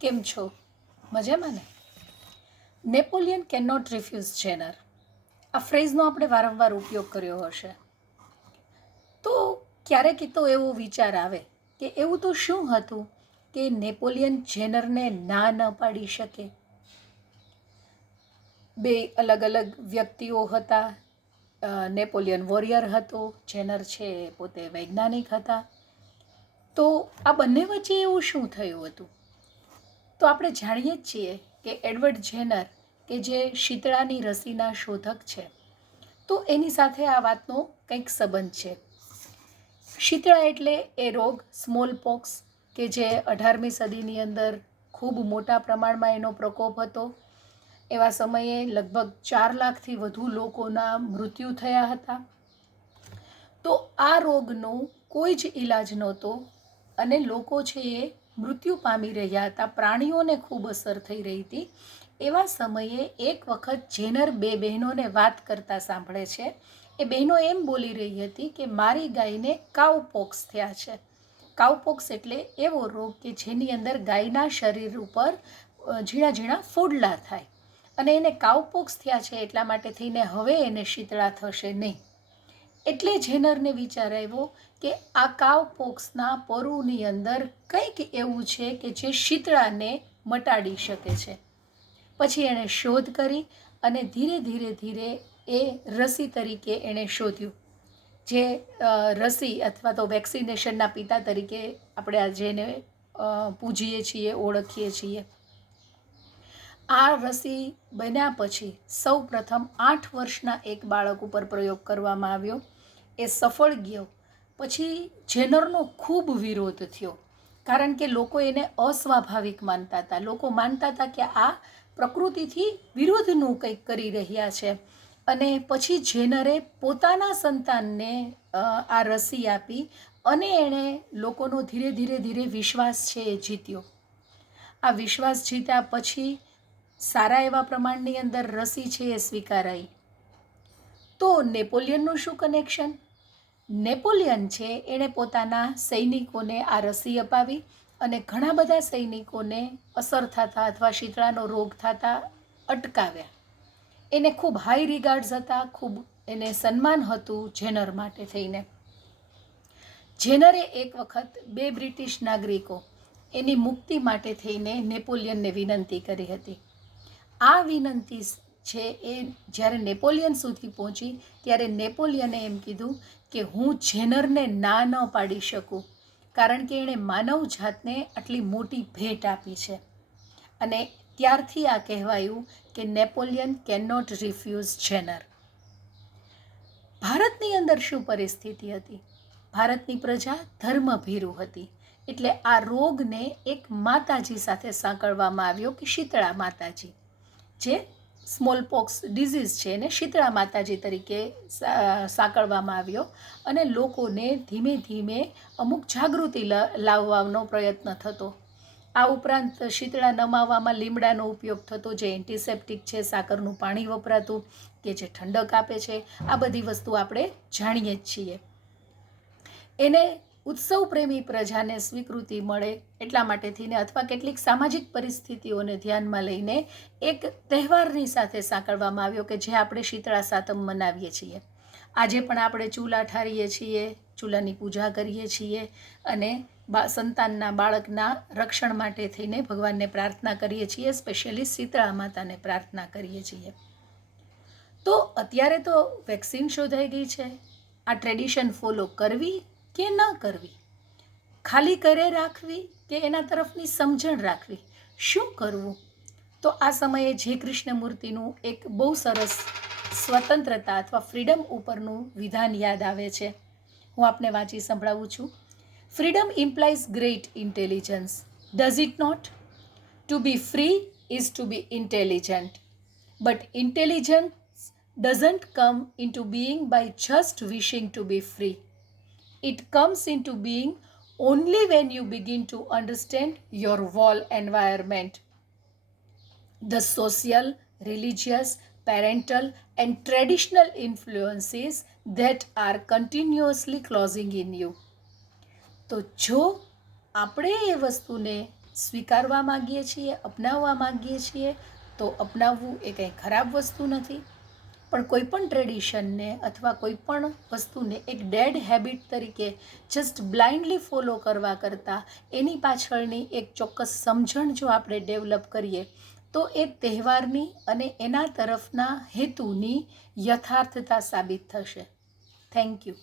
કેમ છો? મજામાં ને? Napoleon can not refuse Jenner, આ ફ્રેઝનો આપણે વારંવાર ઉપયોગ કર્યો હશે. તો ક્યારેક તો એવો વિચાર આવે કે એવું તો શું હતું કે નેપોલિયન જેનરને ના ન પાડી શકે. બે અલગ અલગ વ્યક્તિઓ હતા. નેપોલિયન વોરિયર હતો, જેનર છે એ પોતે વૈજ્ઞાનિક હતા. તો આ બંને વચ્ચે એવું શું થયું હતું? તો આપણે જાણીએ જ છીએ કે એડવર્ડ જેનર, કે જે શીતળાની રસીના શોધક છે, તો એની સાથે આ વાતનો કંઈક સંબંધ છે. શીતળા એટલે એ રોગ, સ્મોલ પોક્સ, કે જે 18મી સદીની અંદર ખૂબ મોટા પ્રમાણમાં એનો પ્રકોપ હતો. એવા સમયે લગભગ 4 લાખથી વધુ લોકોના મૃત્યુ થયા હતા. તો આ રોગનો કોઈ જ ઈલાજ નહોતો અને લોકો છે એ મૃત્યુ પામી રહ્યા હતા. પ્રાણીઓને ખૂબ અસર થઈ રહી હતી. એવા સમયે એક વખત જેનર બે બહેનોને વાત કરતા સાંભળે છે. એ બહેનો એમ બોલી રહી હતી કે મારી ગાયને કાઉપોક્સ થયા છે. કાઉપોક્સ એટલે એવો રોગ કે જેની અંદર ગાયના શરીર ઉપર ઝીણા ઝીણા ફોડલા થાય અને એને કાઉપોક્સ થયા છે, એટલા માટે થઈને હવે એને શીતળા થશે નહીં. એટલે જેનરને વિચાર આવ્યો કે આ કાઉપોક્સના પરુની અંદર કંઈક એવું છે કે જે શીતળાને મટાડી શકે છે. પછી એણે શોધ કરી અને ધીરે ધીરે ધીરે એ રસી તરીકે એણે શોધ્યું, જે રસી અથવા તો વેક્સિનેશનના પિતા તરીકે આપણે આ જેને પૂજીએ છીએ, ઓળખીએ છીએ. આ રસી બન્યા પછી સૌ પ્રથમ 8 વર્ષના એક બાળક ઉપર પ્રયોગ કરવામાં આવ્યો. એ સફળ ગયો. પછી જેનરનો ખૂબ વિરોધ થયો, કારણ કે લોકો એને અસ્વાભાવિક માનતા હતા. લોકો માનતા હતા કે આ પ્રકૃતિથી વિરુદ્ધનું કંઈક કરી રહ્યા છે. અને પછી જેનરે પોતાના સંતાનને આ રસી આપી અને એણે લોકોનો ધીરે ધીરે ધીરે વિશ્વાસ છે એ જીત્યો. આ વિશ્વાસ જીત્યા પછી સારા એવા પ્રમાણની અંદર રસી છે એ સ્વીકારાઈ. તો નેપોલિયનનું શું કનેક્શન? નેપોલિયન છે એણે પોતાના સૈનિકોને આ રસી અપાવી અને ઘણા બધા સૈનિકોને અસર થતા અથવા શીતળાનો રોગ થતા અટકાવ્યા. એને ખૂબ હાઈ રિગાર્ડ્સ હતા, ખૂબ એને સન્માન હતું જેનર માટે થઈને. જેનરે એક વખત 2 બ્રિટિશ નાગરિકો એની મુક્તિ માટે થઈને નેપોલિયનને વિનંતી કરી હતી. આ વિનંતી છે એ જ્યારે નેપોલિયન સુધી પહોંચી ત્યારે નેપોલિયને એમ કીધું કે હું જેનરને ના ન પાડી શકું, કારણ કે એણે માનવ જાતને આટલી મોટી ભેટ આપી છે. અને ત્યારથી આ કહેવાયું કે Napoleon can not refuse Jenner. ભારતની અંદર શું પરિસ્થિતિ હતી? ભારતની પ્રજા ધર્મભીરુ હતી. એટલે આ રોગને એક માતાજી સાથે સાંકળવામાં આવ્યો કે શીતળા માતાજી, જે સ્મોલ પોક્સ ડિઝીઝ છે એને શીતળા માતાજી તરીકે સાંકળવામાં આવ્યો અને લોકોને ધીમે ધીમે અમુક જાગૃતિ લાવવાનો પ્રયત્ન થતો. આ ઉપરાંત શીતળા નમાવવામાં લીમડાનો ઉપયોગ થતો, જે એન્ટિસેપ્ટિક છે. સાકરનું પાણી વપરાતું કે જે ઠંડક આપે છે. આ બધી વસ્તુ આપણે જાણીએ જ છીએ. એને ઉત્સવ પ્રેમી પ્રજાને સ્વીકૃતિ મળે એટલા માટે થઈને અથવા કેટલીક સામાજિક પરિસ્થિતિઓને ધ્યાનમાં લઈને એક તહેવારની સાથે સાંકળવામાં આવ્યો કે જે આપણે શીતળા સાતમ મનાવીએ છીએ. આજે પણ આપણે ચૂલા ઠારીએ છીએ, ચૂલાની પૂજા કરીએ છીએ અને સંતાનના બાળકના રક્ષણ માટે થઈને ભગવાનને પ્રાર્થના કરીએ છીએ, સ્પેશિયલી શીતળા માતાને પ્રાર્થના કરીએ છીએ. તો અત્યારે તો વેક્સિન શોધાઈ ગઈ છે. આ ટ્રેડિશન ફોલો કરવી કે ન કરવી, ખાલી કરે રાખવી કે એના તરફની સમજણ રાખવી, શું કરવું? તો આ સમયે જે કૃષ્ણમૂર્તિનું એક બહુ સરસ સ્વતંત્રતા અથવા ફ્રીડમ ઉપરનું વિધાન યાદ આવે છે. હું આપને વાંચી સંભળાવું છું. Freedom implies great intelligence, does it not? To be free is to be intelligent, but intelligence doesn't come into being by just wishing to be free. It comes into being only when you begin to understand your whole environment. The social, religious, parental and traditional influences that are continuously closing in you. તો જો આપણે એ વસ્તુને સ્વીકારવા માગીએ છીએ, અપનાવવા માગીએ છીએ, તો અપનાવવું એ કંઈ ખરાબ વસ્તુ નથી. પણ કોઈ પણ ટ્રેડિશનને અથવા કોઈ પણ વસ્તુને એક ડેડ હેબિટ તરીકે જસ્ટ બ્લાઇન્ડલી ફોલો કરવા કરતાં એની પાછળની એક ચોક્કસ સમજણ જો આપણે ડેવલપ કરીએ તો એ તહેવારની અને એના તરફના હેતુની યથાર્થતા સાબિત થશે. Thank you.